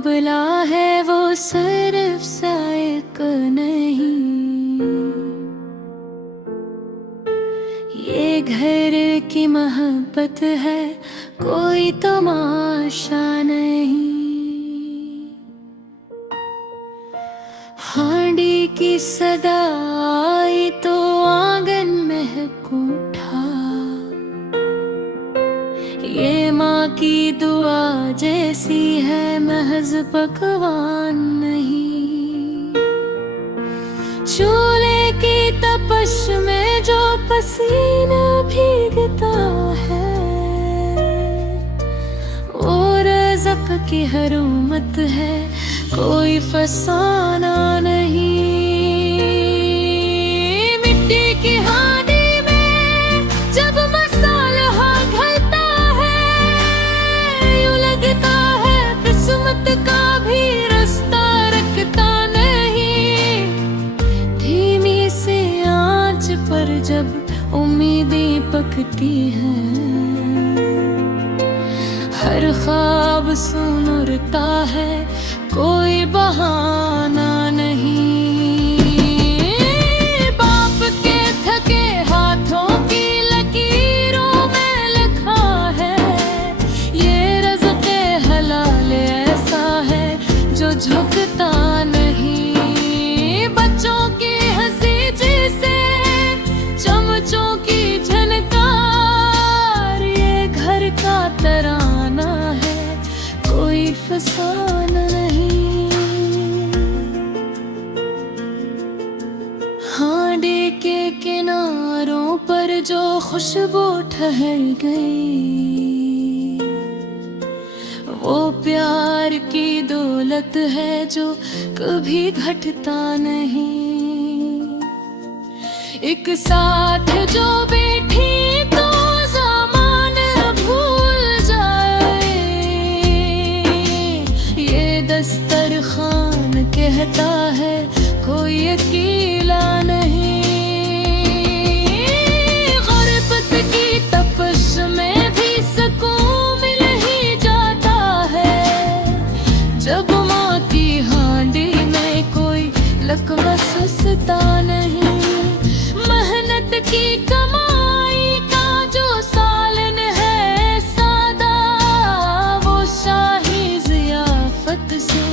दुबला है वो सिर्फ साइक नहीं। ये घर की मोहब्बत है, कोई तमाशा नहीं। हांडी की सदा आई तो आंगन महक उठा। ये माँ की दुआ जैसी है, महज पकवान नहीं। चूल्हे की तपश में जो पसीना भीगता है, वो रज़्क़ की हुर्मत है, कोई फसाना नहीं। मिट्टी की हांडी में जब मसाला घलता है, यूं लगता है किस्मत का भी रास्ता रखता नहीं। धीमी सी आंच पर जब उम्मीदें पकती हैं, हर ख्वाब सुनरता है, कोई बहाना नहीं। बाप के थके हाथों की लकीरों में लिखा है, ये रज़्क़े हलाल ऐसा है जो झुकता नहीं। बच्चों की हंसी जिसे चमचों की झनकार, ये घर का तराना है, कोई फसाना नहीं। हांडी के किनारों पर जो खुशबू ठहर गई, वो प्यार की दौलत है जो कभी घटता नहीं। एक साथ जो बैठी तो ज़माना भूल जाए, ये दस्तरखान कहता है, कोई अकेला नहीं। गुर्बत की तपश में भी सुकून मिल ही जाता है, जब माँ की हांडी में कोई लकवा सस्ता नहीं। मेहनत की कमाई का जो सालन है सादा, वो शाही ज़ियाफ़त से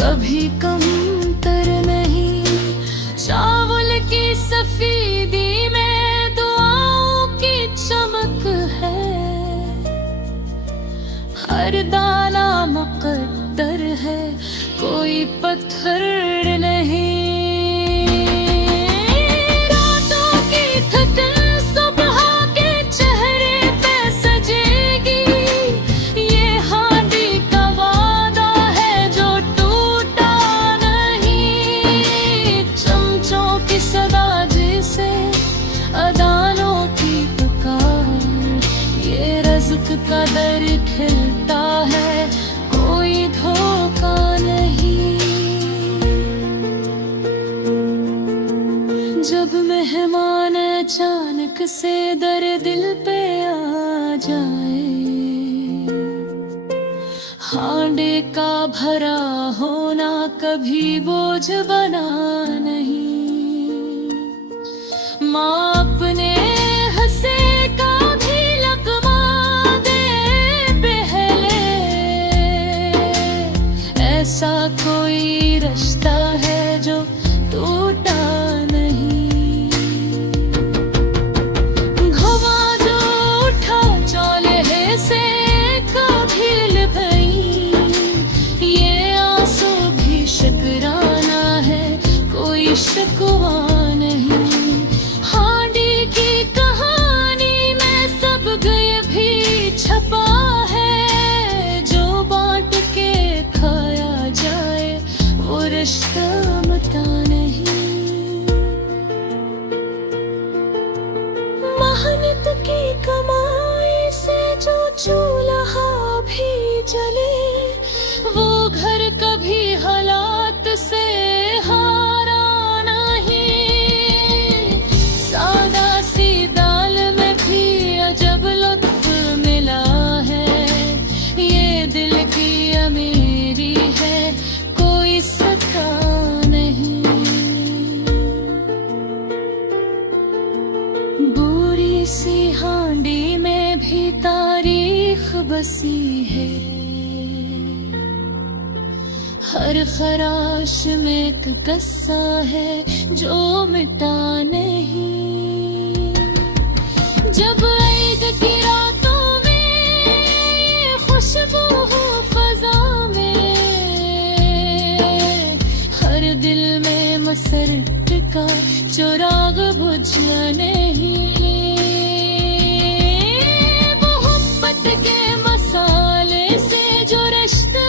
कभी कमतर नहीं। चावल की सफेदी में दुआओं की चमक है, हर दाना मुक़द्दर है, कोई पत्थर नहीं। रातों की थकन सुबह के चेहरे पे सजेगी, ये हांडी का वादा है जो टूटा नहीं। चमचों की सदा जिसे अदानों की पुकार, ये रज़्क़ का दर खिलता है, कोई धोखा नहीं। जब मेहमान अचानक से दर दिल पे आ जाए, हांडे का भरा होना कभी बोझ बना नहीं। माँ अपने हंसे का भी लक़मा दे पहले, ऐसा कोई रिश्ता है जो टूटा नहीं। घुमा जो उठा चौल्हे से कभी लिभाई, ये आंसू भी शुक्राना है, कोई शिकवा नहीं। हांडी की कहानी में सब गए भी छपा है, जो बांट के खाया जाए वो रिश्ता मता नहीं। मेहनत की कमाई से जो चूल्हा भी जले, वो घर कभी हालात से हारा नहीं। सादा सी दाल में भी अजब लुत्फ मिला है, ये दिल की अमीरी है, बसी है। हर खराश में एक कस्सा है जो मिटा नहीं। जब ईद की रातों में ये खुशबू हो फजा में, हर दिल में मसरत का चिराग बुझ नहीं। मोहब्बत के मसाले से जो रिश्ता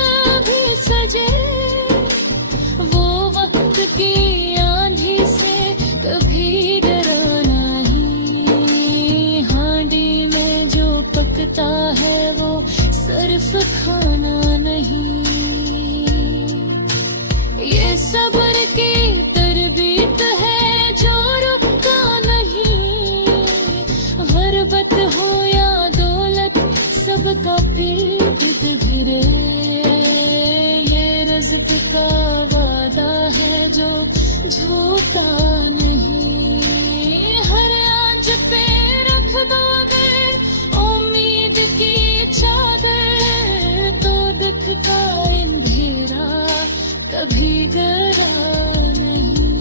भी सजे, वो वक्त की आंधी से कभी डरा नहीं। हांडी में जो पकता है वो सिर्फ खाना नहीं। ये सब्र की तरबीत है जो रुका नहीं। गुर्बत हो या दौलत सबका पेट भिरे, ये रिज़्क़ का वादा है जो झूठा नहीं। हर आंच पे रख दो अगर उम्मीद की चादर, तो दिखता अंधेरा कभी गरा नहीं।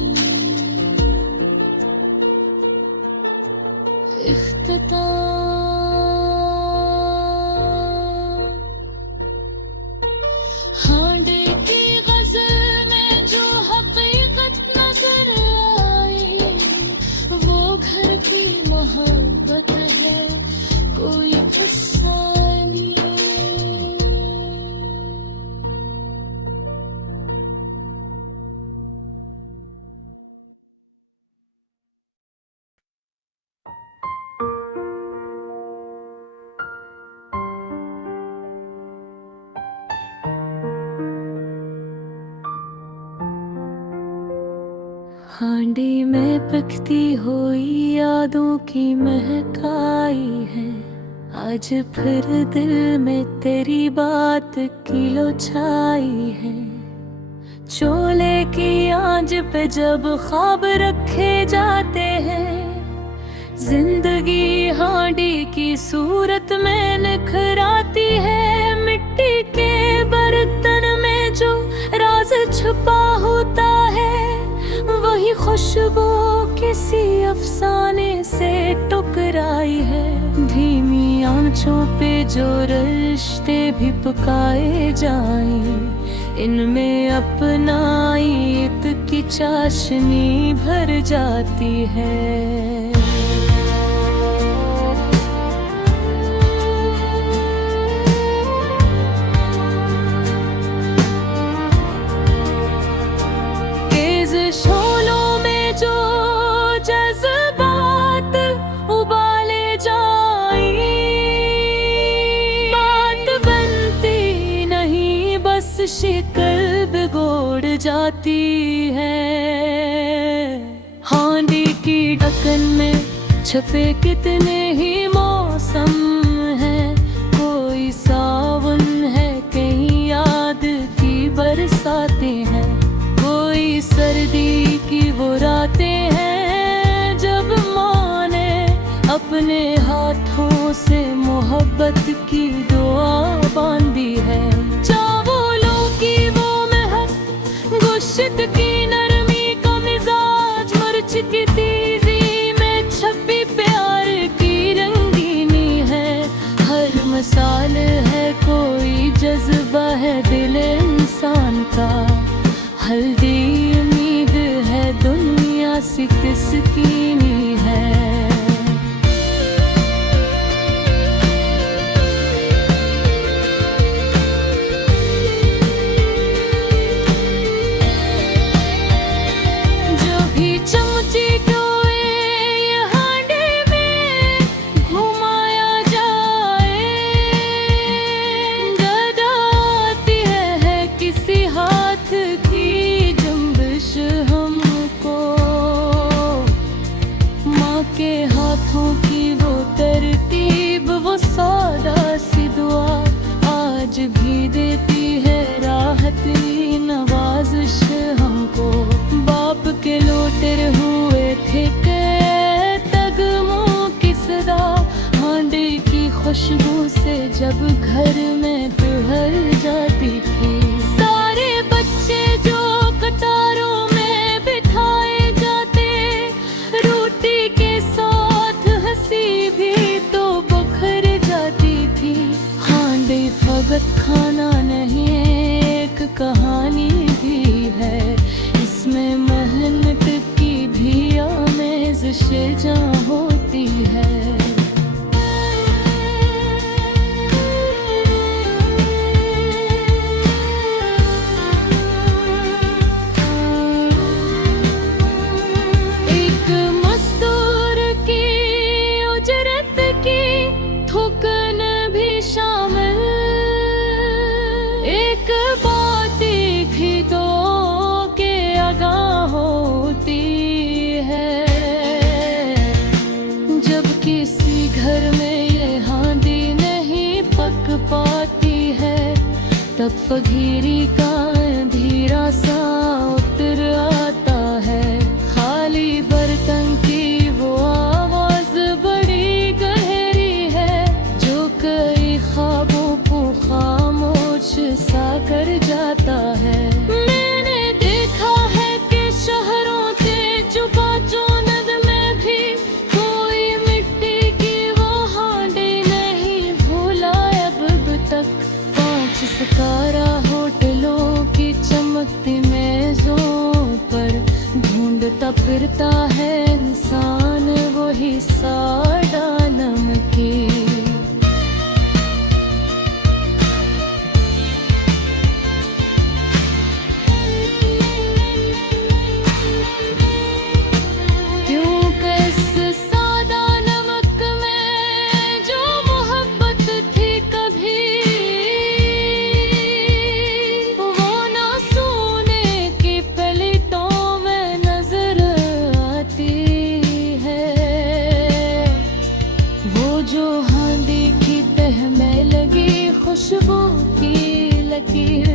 इख्तिताम। हांडे की गज़ल में जो हकीकत नजर आई, वो घर की मोहब्बत है, कोई किस्सा नहीं। हांडी में पकती हुई यादों की महकाई है। आज फिर दिल में तेरी बात की लो छाई है। चोले की आंच पे जब ख्वाब रखे जाते हैं, जिंदगी हांडी की सूरत में निखराती है। मिट्टी के बर्तन में जो राज छुपा होता है, वही खुशबू किसी अफसाने से टकराई है। धीमी आंचों पे जो रिश्ते भी पकाए जाएं, इनमें अपनाइत की चाशनी भर जाती है। शोलों में जो जज्बात उबाले जाएं, बात बनती नहीं बस शिकल बिगोड़ जाती है। हांडी की ढक्कन में छपे कितने ही मौसम हैं, कोई सावन है, कहीं याद की बरसातें हैं, कोई सर्दी की वो रातें हैं जब माँ ने अपने हाथों से मोहब्बत की दुआ बांधी है। चावलों की वो महक, गुश्त की नरमी का मिजाज, मिर्च की तेजी में छपी प्यार की रंगीनी है। हर मसाल है कोई जज्बा है दिल इंसान का, हल्दी उम्मीद है दुनिया से किसकी नहीं है। जो भी चमची को ये हांडे में घुमाया जाए, गदाती है किसी हाथ की जंबिश हमको। घर में तू हर जाती थी। सारे बच्चे जो कतारों में बिठाए जाते, रोटी के साथ हंसी भी तो बखर जाती थी। हांडी फगत खाना नहीं, एक कहानी भी है, इसमें मेहनत की भी आमेज़ जहाँ होती है। एक मजदूर की उजरत की थुकन भी शामिल, एक बात भी तो के आगाह होती है। जब किसी घर में ये हांडी नहीं पक पाती है, तब फगीरी का धीरा सा उतर आता है। खाली बर्तन की वो आवाज बड़ी गहरी है, जो कई ख्वाबों को खामोश सा कर जाता है। मैंने देखा है कि शहरों के जुबा चौनद में भी कोई मिट्टी की वो हांडी नहीं भूला अब तक। 5 सितारा होटलों की चमकती मेजों पर ढूंढता फिरता है इंसान वही साड़ा नमकीन। जो हांडी की तह में लगी खुशबू की लकीर,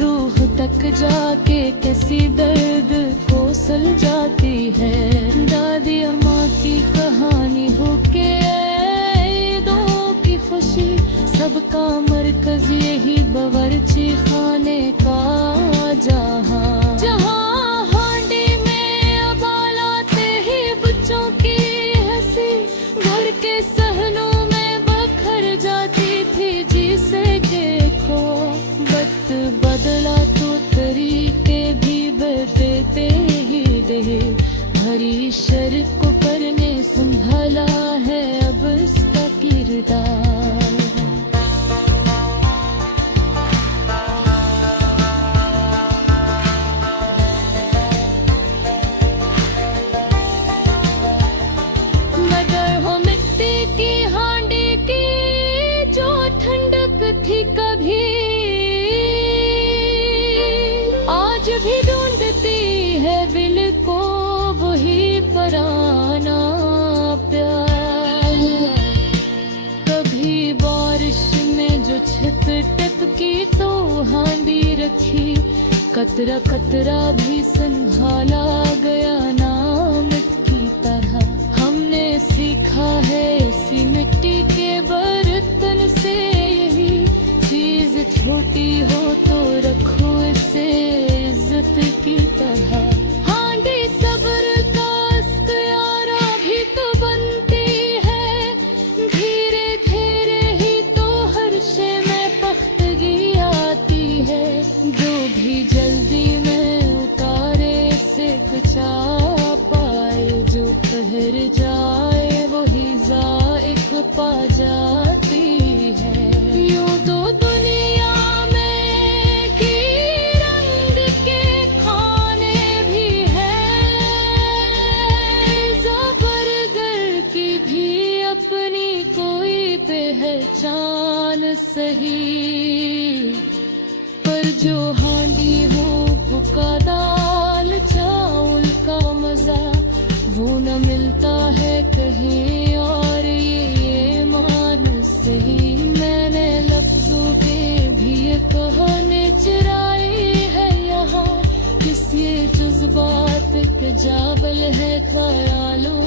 रूह तक जाके कैसी दर्द को सुलझाती है। दादी अम्मा की कहानी हो के ईदों की खुशी, सबका मरकज यही बावर्ची खाने का जहां। जहां हांडी में उबाल आते ही बच्चों की हंसी घर के सहनों में बखर जाती थी। जिसे देखो वक्त बदला तो तरीके भी बदलते ही रहे। हरी शर को करने संभाला है अब इसका किरदार। कभी आज भी ढूंढती है दिल को वही पुराना प्यार। कभी बारिश में जो छत टपकी तो हांडी रखी, कतरा कतरा भी संभाला गया नामित की तरह। हमने सीखा है इसी मिट्टी के बर्तन से, यही चीज छोटी हो तो रखो इसे इज्जत की तरह। हांडी सब्र का अस्तियारा भी तो बनती है, धीरे धीरे ही तो हर शे में पख्तगी आती है। जो भी जल्दी में उतारे से कुचा पाए, जो ठहर जाए वही ज़ाइक़ पा जाती है। यूं तो दुनिया में की रंग के खाने भी हैं, ज़बरगर की भी अपनी कोई पहचान सही। पर जो हांडी हो भुका दाल चावल का मजा, वो न मिलता है कहीं और ये मान सही। मैंने लफ्जों पे भी ये कहानी चुराई है यहाँ, किसी जज्बात के जाबल है ख्यालों